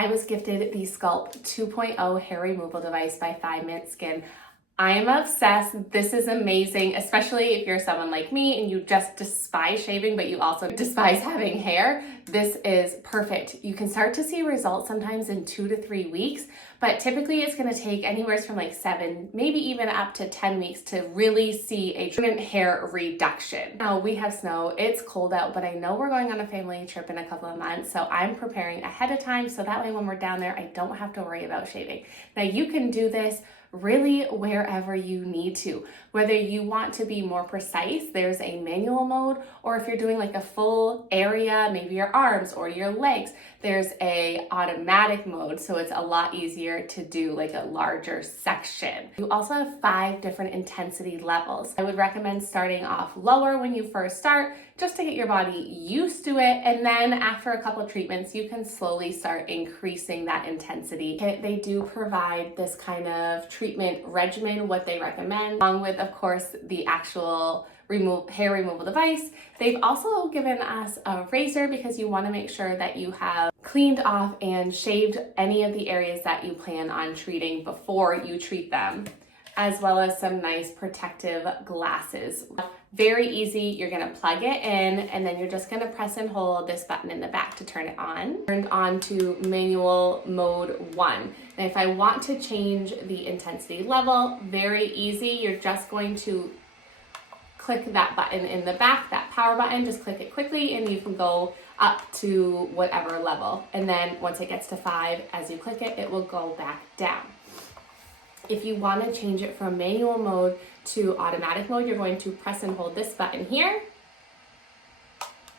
I was gifted the Sculpt 2.0 hair removal device by 5MinSkin. I am obsessed. This is amazing, especially if you're someone like me and you just despise shaving, but you also despise having hair. This is perfect. You can start to see results sometimes in 2 to 3 weeks, but typically it's gonna take anywhere from like 7, maybe even up to 10 weeks to really see a permanent hair reduction. Now we have snow, it's cold out, but I know we're going on a family trip in a couple of months, so I'm preparing ahead of time so that way when we're down there, I don't have to worry about shaving. Now you can do this really wherever you need to. Whether you want to be more precise, there's a manual mode, or if you're doing like a full area, maybe your arms or your legs, there's a automatic mode, so it's a lot easier to do like a larger section. You also have 5 different intensity levels. I would recommend starting off lower when you first start, just to get your body used to it, and then after a couple treatments, you can slowly start increasing that intensity. They do provide this kind of treatment regimen, what they recommend, along with, of course, the actual hair removal device. They've also given us a razor because you want to make sure that you have cleaned off and shaved any of the areas that you plan on treating before you treat them, as well as some nice protective glasses. Very easy. You're going to plug it in and then you're just going to press and hold this button in the back to turn it on. Turned on to manual mode 1. And if I want to change the intensity level, very easy. You're just going to click that button in the back, that power button, just click it quickly and you can go up to whatever level. And then once it gets to 5, as you click it, it will go back down. If you want to change it from manual mode to automatic mode, you're going to press and hold this button here.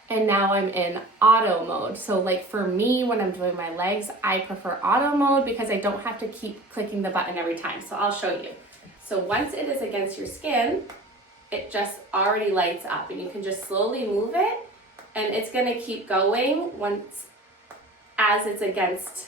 And now I'm in auto mode. So like for me, when I'm doing my legs, I prefer auto mode because I don't have to keep clicking the button every time. So I'll show you. So once it is against your skin, it just already lights up and you can just slowly move it and it's gonna keep going as it's against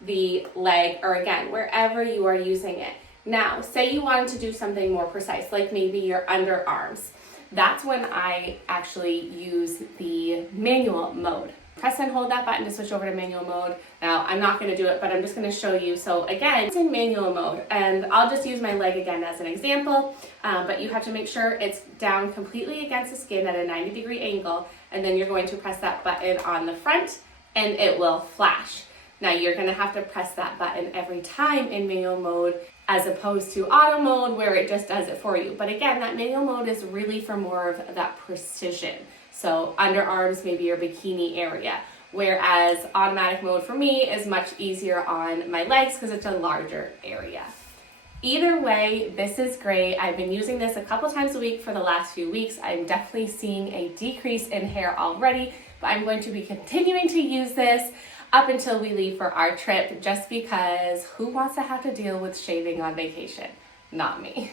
the leg, or again, wherever you are using it. Now, say you wanted to do something more precise, like maybe your underarms. That's when I actually use the manual mode. Press and hold that button to switch over to manual mode. Now, I'm not gonna do it, but I'm just gonna show you. So again, it's in manual mode, and I'll just use my leg again as an example, but you have to make sure it's down completely against the skin at a 90-degree angle, and then you're going to press that button on the front, and it will flash. Now you're gonna have to press that button every time in manual mode as opposed to auto mode where it just does it for you. But again, that manual mode is really for more of that precision. So underarms, maybe your bikini area. Whereas automatic mode for me is much easier on my legs because it's a larger area. Either way, this is great. I've been using this a couple times a week for the last few weeks. I'm definitely seeing a decrease in hair already, but I'm going to be continuing to use this up until we leave for our trip, just because who wants to have to deal with shaving on vacation? Not me.